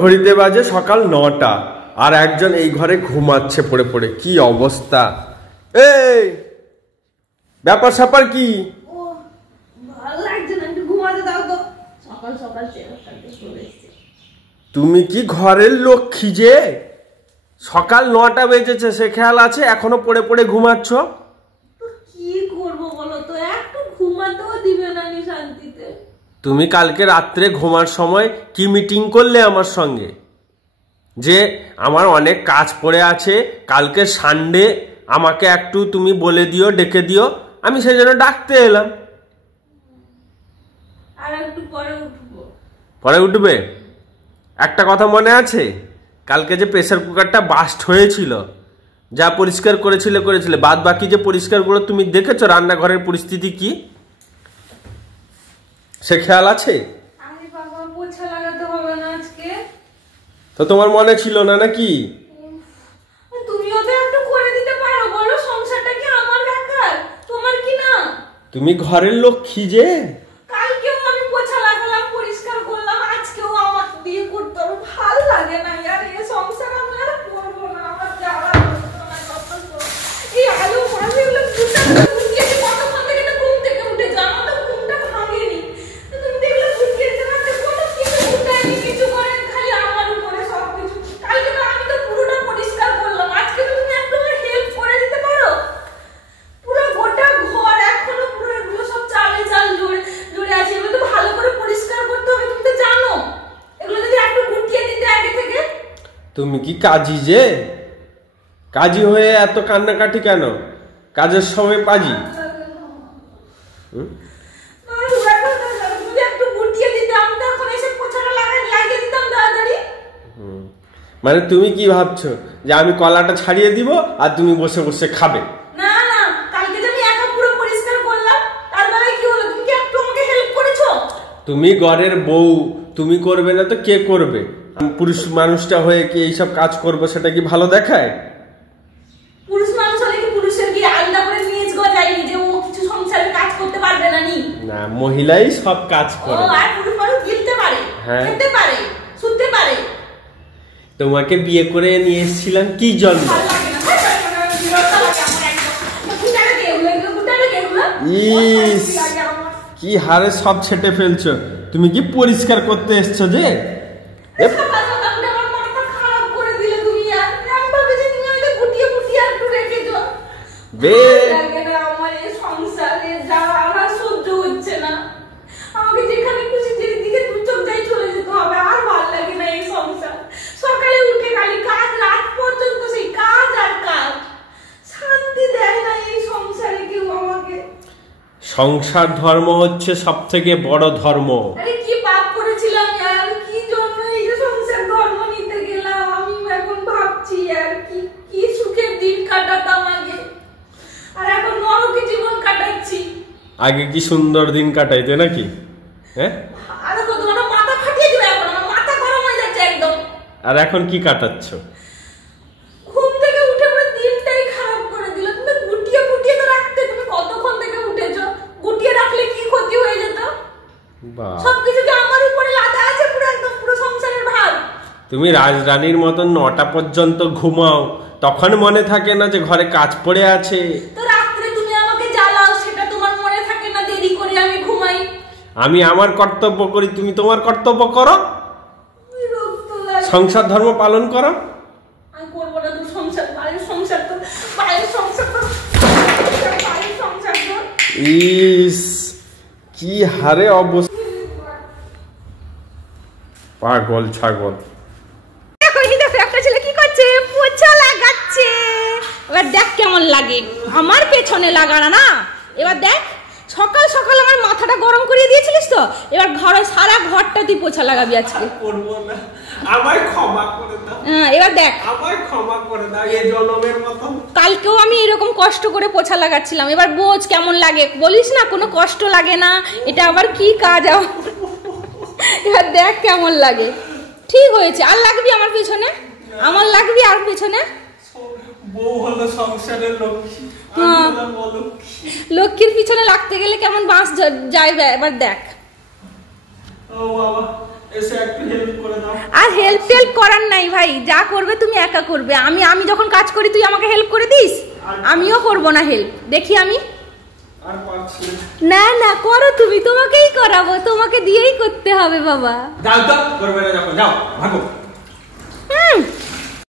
ঘড়িতে বাজে সকাল 9টা আর একজন এই ঘরে ঘুমাচ্ছে পড়ে পড়ে। কি অবস্থা! এই ব্যাপার স্যাপার কি? তুমি কি ঘরের লক্ষ্মী যে? সকাল 9টা বেজেছে, সে খেয়াল আছে এখনো পড়ে পড়ে ঘুমাচ্ছ? কি করবো বলো তো, একটু ঘুমাতেও দিবে না নি শান্তিতে। তুমি কালকে রাত্রে ঘুমার সময় কি মিটিং করলে আমার সঙ্গে যে আমার অনেক কাজ পড়ে আছে, কালকে সানডে, আমাকে একটু তুমি বলে দিও, ডেকে দিও। আমি সেই জন্য ডাকতে এলাম। আর একটু পরে উঠবো। পরে উঠবে? একটা কথা মনে আছে, কালকে যে প্রেসার কুকারটা বাস্ট হয়েছিল, যা পরিষ্কার করেছিলে, বাদ বাকি যে পরিষ্কারগুলো তুমি দেখেছো রান্নাঘরের পরিস্থিতি কি, সে খেয়াল আছে? আরে বাবা, পোছা লাগাতে হবে না আজকে? তো তোমার মনে ছিল না নাকি? তুমিও তো একটু করে দিতে পারো, বলো। সংসারটা কি আমার একার, তোমার কি না? তুমি ঘরের লক্ষ্মী যে। কালকেও আমি পোছা লাগালাম, পরিষ্কার করলাম, আজকেও আমার দিয়ে করতে হবে। ভালো লাগে না यार, এই সংসার আমি আর করবো না। আমার যাওয়া এই আলু মাঝে এগুলো গুটিয়ে কতক্ষণ থেকে তো ঘুম থেকে উঠে যাও, তো ঘুমটা ভাঙেনি। তুমি দেখলে গুটিয়ে দিতে পারতে, কোনো কিছু উঠায়নি, কিছু করে খালি আমার উপরে সব কিছু। কালকে তো আমি তো পুরোটা পরিষ্কার করলাম, আজকে তো তুমি একটু আমার হেল্প করে দিতে পারো। পুরো গোটা ঘর এখনো পুরো এগুলো সব চালে চাল জুড়ে আছে, এগুলো তো ভালো করে পরিষ্কার করতে হবে, তুমি তো জানো। এগুলো যদি একটু গুটিয়ে দিতে আগে থেকে। তুমি কি কাজী যে? কাজী হয়ে এত কান্নাকাটি কেন? কাজের সময় পাজি? মানে তুমি কি ভাবছো যে আমি কলাটা ছাড়িয়ে দিব আর তুমি বসে বসে খাবে? না না, কালকে যে আমি একা পুরো পরিষ্কার করলাম, তার মানে কি হলো? তুমি কি একটু আমাকে হেল্প করেছো? তুমি ঘরের বউ, তুমি করবে না তো কে করবে? পুরুষ মানুষটা হয়ে কি এইসব কাজ করবো, সেটা কি ভালো দেখায়? পুরুষ মানুষ হলে কি পুরুষের কি আলাদা করে নিজ গজায়নি যে ও কিছু সংসারের কাজ করতে পারবে না নি? না, মহিলাই সব কাজ করে। ও আর পুরুষ মানুষ গিলতে পারে, খেতে পারে, শুতে পারে। তোমাকে বিয়ে করে নিয়ে এসেছিলাম কি জন্য? ইস, কি হারে সব ছেটে ফেলছো। তুমি কি পরিষ্কার করতে এসছো যে? সংসার ধর্ম হচ্ছে সব থেকে বড় ধর্ম। আরে কি পাপ করেছিলাম यार, কি জন্য এই যে সংসার ধর্ম নিতে গেলাম? আমি এখন ভাবছি यार, কি সুখের দিন কাটাতাম আগে, আর এখন নরকে জীবন কাটাচ্ছি। আগে কি সুন্দর দিন কাটাইতে নাকি? হ্যাঁ, আরে কত বড় মাথা ফাটিয়ে দিবে, এখন আমার মাথা গরম হয়ে যাচ্ছে একদম। আর এখন কি কাটাচ্ছ? ঘুম থেকে উঠে পুরো দিনটাই খারাপ করে দিল। তুমি গুটিয়ে গুটিয়ে তো রাখতে, তুমি কতক্ষণ থেকে উঠেছো? গুটিয়ে রাখলে কি ক্ষতি হয়ে যেত? সবকিছু কি আমার উপরে লাদা আছে, পুরো একদম পুরো সংসারের ভার। তুমি রাজরানীর মতন 9টা পর্যন্ত ঘুমাও, তখন মনে থাকে না যে ঘরে কাজ পড়ে আছে? তো রাত্রে তুমি আমাকে জ্বালাও, সেটা তোমার মনে থাকে না? দেরি করে আমি ঘুমাই। আমি আমার কর্তব্য করি, তুমি তোমার কর্তব্য করো, সংসার ধর্ম পালন করো। আমি করবো না তো সংসার, বাইরের সংসার তো, বাইরের সংসার তো, বাইরের সংসার তো। ইস, কি হারে অবস্থা, পাগল ছাগল। দেখো একটা ছেলে কি করছে, পোছা লাগাচ্ছে। এবার দেখ কেমন লাগে, আমার পেছনে লাগানো না। এবার দেখ, সকাল সকাল আমার মাথাটা গরম করিয়ে দিয়েছিলিস তো, এবার ঘরে সারা ঘরটা তুই পোছা লাগাবি আজকে। করবো না, আমায় ক্ষমা করে দাও। এবার দেখ, আমায় ক্ষমা করে দাও এই জনমের মতো। কালকেও আমি এরকম কষ্ট করে পোছা লাগাচ্ছিলাম, এবার বোঝ কেমন লাগে। বলিস না কোনো কষ্ট লাগে না, এটা আবার কি কাজ? এবার দেখ কেমন লাগে। ঠিক হয়েছে, আর লাগবি আমার পিছনে, আমার লাগবি আর পিছনে। বউ হলো সংসারের লক্ষ্মী, লক্ষ্মীর পিছনে লাগতে গেলে কেমন বাঁশ যায়। এবার দেখ, ও বাবা, এসে একটু হেল্প করে দাও। আর হেল্প টেল্প করার নাই ভাই, যা করবে তুমি একা করবে। আমি যখন কাজ করি তুই আমাকে হেল্প করে দিস, আমিও করব না হেল্প। দেখি আমি না না করো তুমি, তোমাকেই করাবো, তোমাকে দিয়েই করতে হবে বাবা। যাও তো, করবে না যখন, যাও ভাগো।